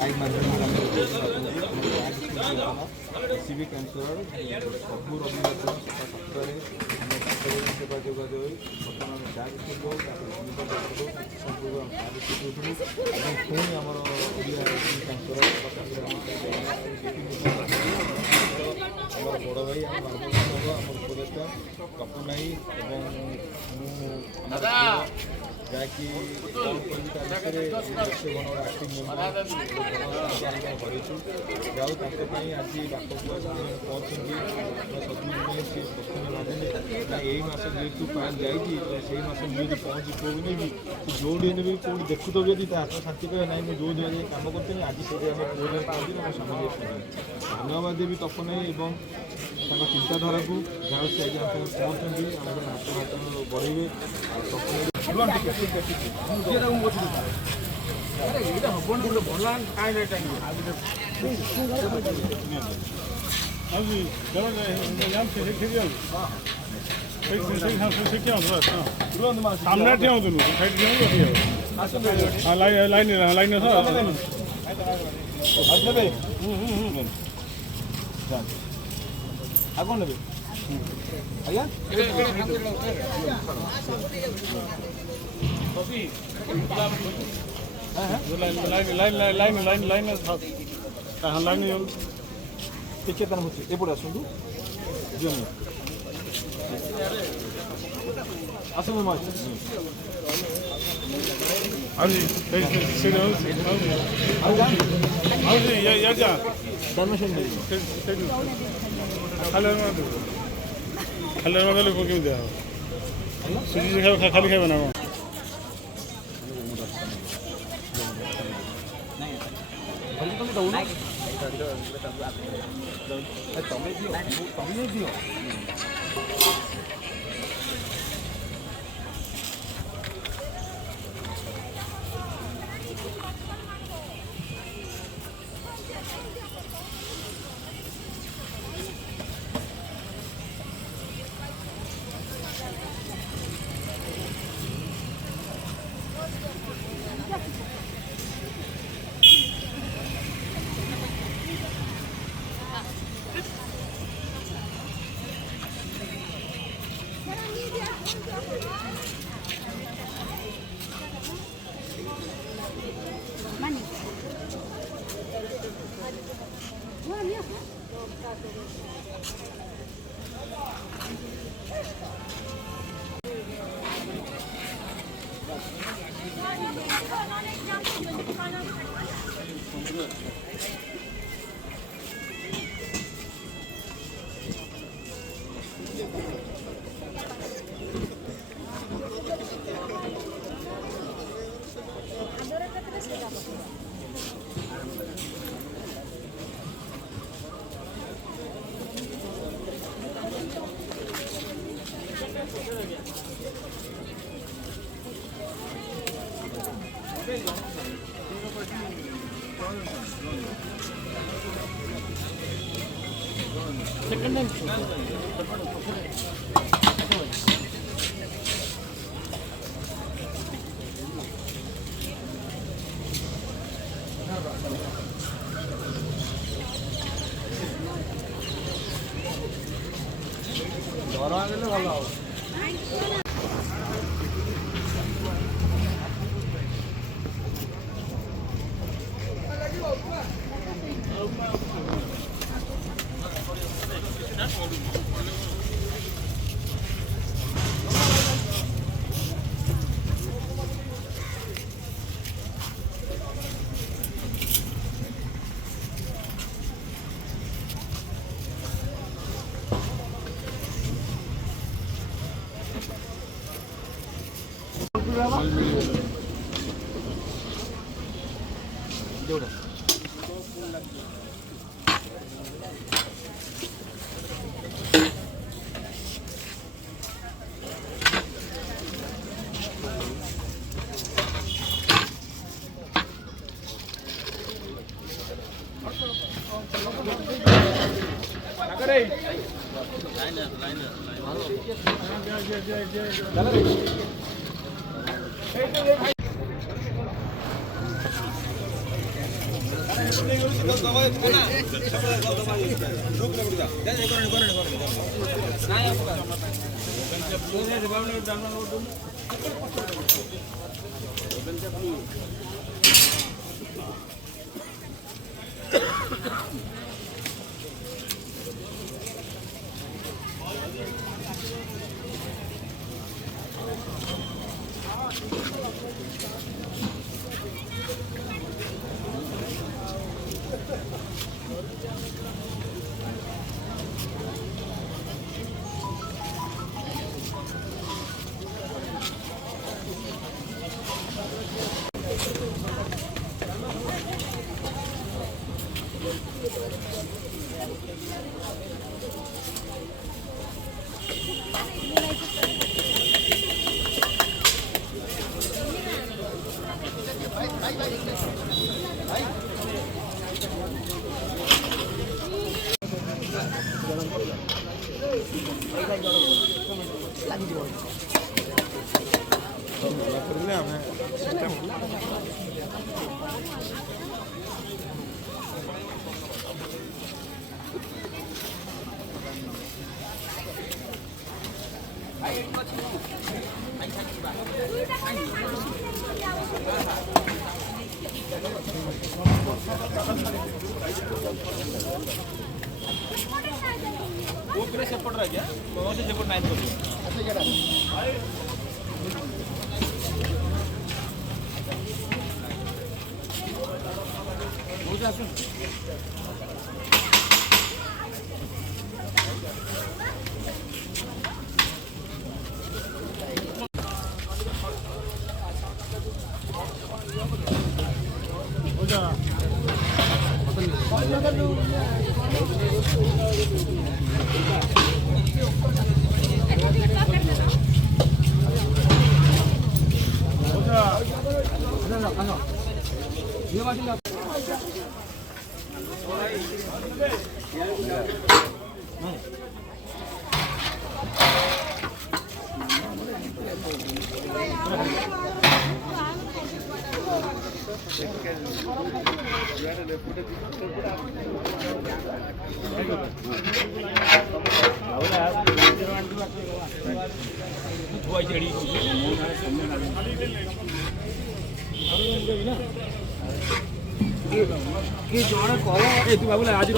Live माध्यम civic cancer सबू रविवार दिन सकाल 7टार आम पाखे सेवा जोगाजो बर्तमान चार्ज करूँ पुणी आम ओडिया कैंसर बड़ भाई आम आम उपदेष्टा कपू नाई जहाँकि कौन कहते विषय भवन आक्टिंग मेम्बर हरईचु जाऊ आज बापू पहुँचती सदुज सी प्रथम भाविले ना यही मस जेहतु पान जाइए मस मुझे पहुँची कहूनी कि जो दिन भी कौन देखु तो जब आत्म शांति कहे ना मुझे जो दिन कम करते आज से आम पुअर पहुँची आम स्वामी धन्यवाद देवी तपन एवं चिंताधारा को जहाँ से आज आम पहुँचती आम नाच नाच बढ़े तपन सामने लाइन आगे ने आज्ञा लाइन टिके एपटे आसतु जी आसतु खाली खाइबे ना तमें दियो सेकंड टाइम घर आगे भल तू बाबू आज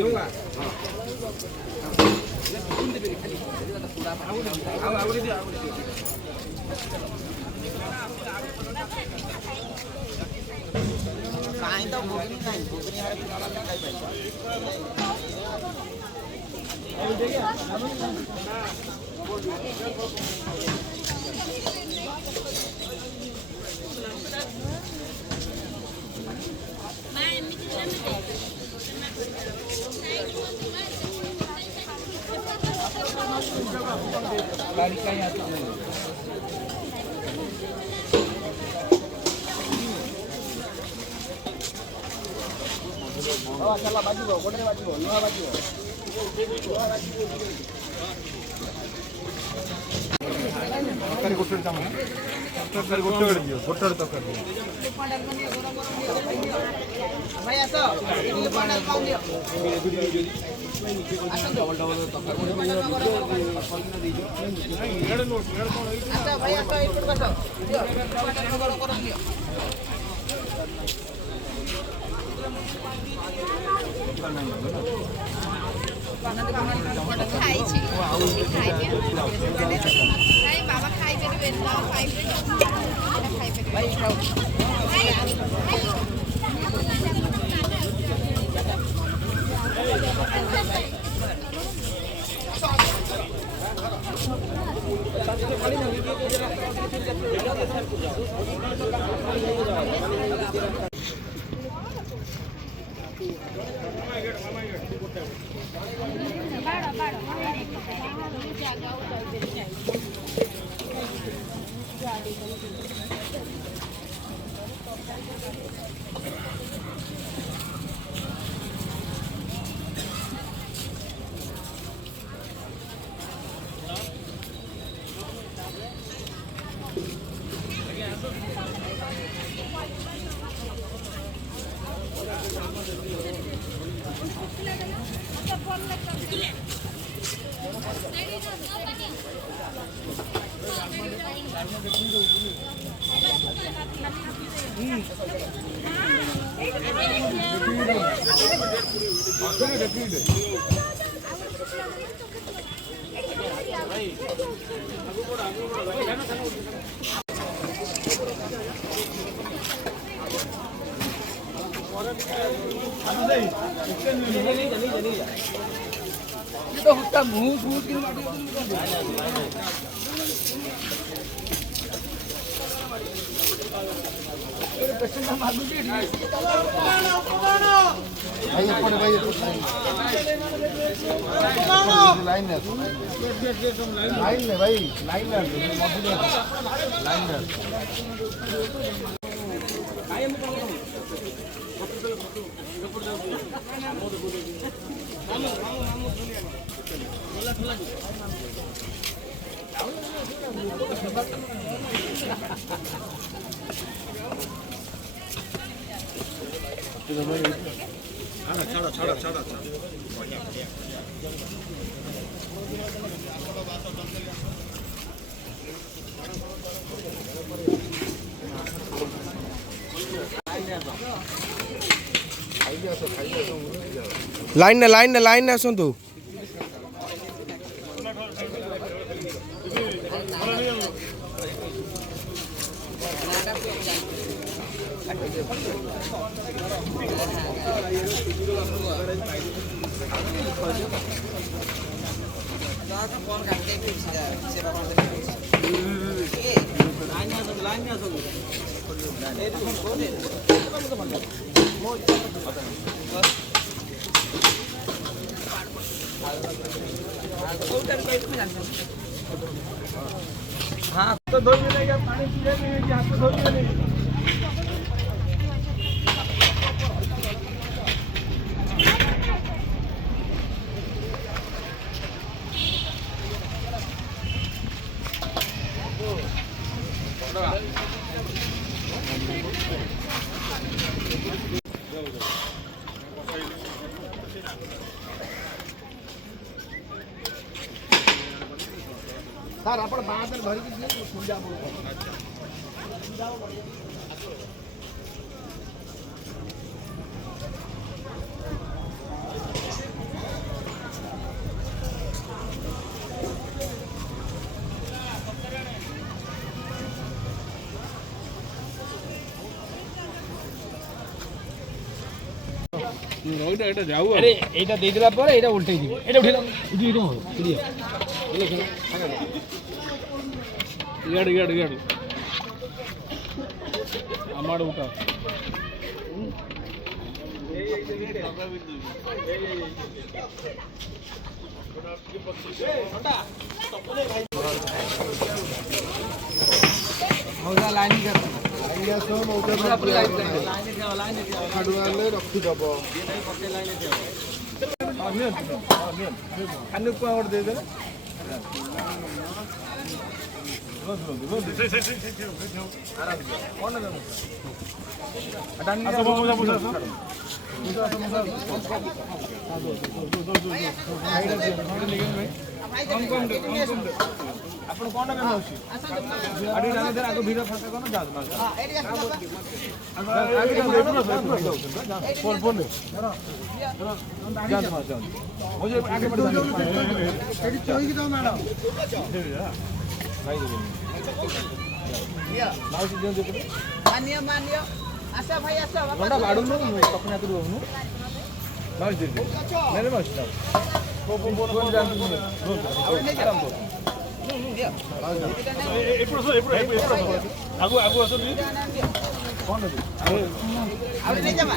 रविवार ତରକାରୀ ଗୋଟେ ଚାମଚ ତରକାରୀ ଗୋଟେ ଦିଅ ଗୋଟେ ତରକାରୀ ଭାଇ ଆସ ଇଡଲି ପାଣି ଖାଉ ଦିଅ ଡବଲ ଡବଲ ତରକାରୀ ଆସ ଭାଇ ଆସ ଏଇପଟ ଆସ ଦିଅ ଗରମ ଗରମ ଦିଅ ଖାଇଛି ନାଇଁ ବାବା ଖାଇପାରିବେ तो हुट्टा मुंह फूट के पेशेंट हम आलू के भाई अपने भाई लाइन में भाई लाइन में लाइन आसतु हाँ तो धो मिलेगा पानी पीने हाथ तो धो मिलेगा सर आप बाहर भर के सुविधा अरे এইটা দিয়ে দিলা পরে এটা উল্টাই দিবি এটা উঠাইলাম এটা হবে ক্লিয়ার ইয়াড় ইয়াড় ইয়াড় আমার ওটা मौजा लाइन कर रखीदब खाने को और दे दे ଆପଣ କ'ଣ ନେବେ ମାଉସୀ ଆଗ ଭିଡ଼ ଫାଙ୍କା କ'ଣ ଯାଆନ୍ତୁ ମାଉସୀ ଦିଅନ୍ତୁ ମାନିଅ ଆସ ଭାଇ ଆସ ଘଣ୍ଟା ବାଡ଼ୁନୁ କପିନା ହାତରୁ ରହୁନୁ ମାଉସୀ ଦିଦି ନେଲେ ମାଉସୀ ଆଗୁ ଆସନ୍ତୁ କ'ଣ ନେବି ଆଉ ନେଇ ଯାମା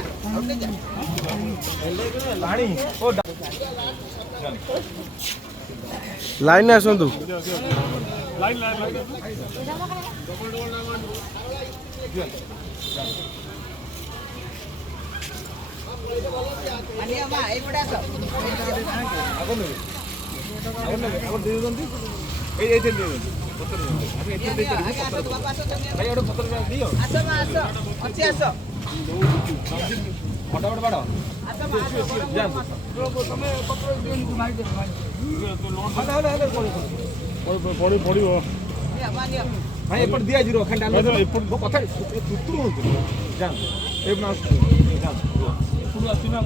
ପାଣି ଓ ଲାଇନ୍ ଆସନ୍ତୁ। ଲାଇନ୍ ମାନିଅ ମା ଏଇପଟେ ଆସ ଆଗ ନେବେ ଆଗ ଦେଇଦିଅନ୍ତି ଏଇଥିରେ ଦେଇଦିଅନ୍ତୁ ଆସ ବାପା ଆସ ଭାଇ ଗୋଟେ 17 ଟଙ୍କା ଦିଅ ଆସ ମା ଆସ ଅଛି ଆସ ଫଟାଫଟ ବାଡ଼ ଆସ ମା ଆସ ଯାଆନ୍ତୁ ପଡ଼ିବ ମାନିଅ ଭାଇ ଏପଟେ ଦିଆଯିବ ଖାଲି ମୋ କଥା ତୁତୁ ହୁଅନ୍ତୁ ଯାଆନ୍ତୁ ଏ ମାଉସୀ ଯାଆନ୍ତୁ ଏପଟୁ ଆସ ନା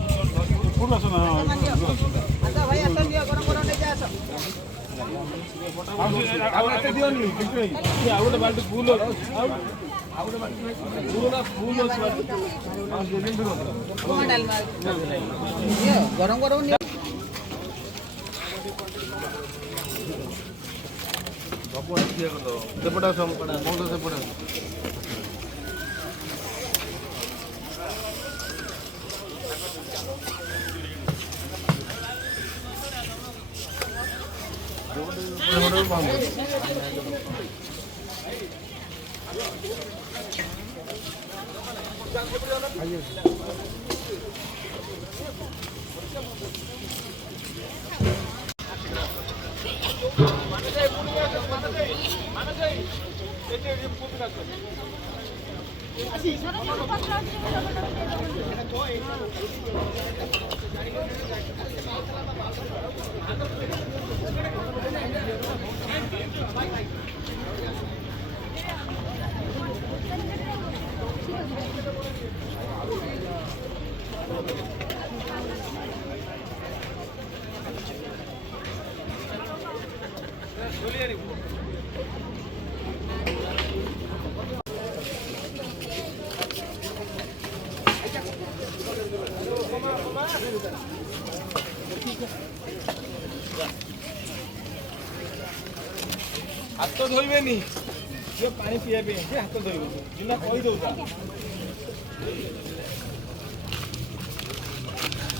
ମାନିଅ ଆସ ଭାଇ ଆସ ନିଅ ଗରମ ଗରମ ନେଇ ଆସ ଆଉ ଏତେ ଦିଅନି କିନ୍ତୁ ଆଉ ଗୋଟେ ବାଲ୍ଟି ଫୁଲ ଆଉ ଗୋଟେ ବାଲ୍ଟି ଫୁଲ ଅଛି କଣ ଡାଲମା ନିଅ ଗରମ ଗରମ ନିଅ ସେପଟେ ସେପଟେ ହାତ ଧୋଇବେନି ଯେ ପାଣି ପିଇବା ପାଇଁ ହାତ ଧୋଇବେନି ଜିନା କହିଦଉଥା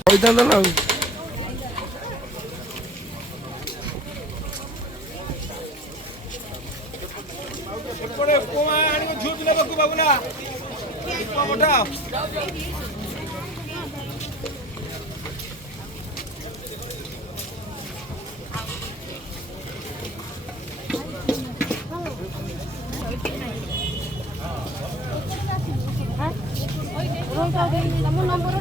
କହିଥାନ୍ତା ନା ଆଉ। ଏପଟେ ଉପମା ଆଣିବ ଝିଅ ନେବାକୁ ବାବୁନା ଉପମା ପଠାଅ ତମ ନମ୍ବର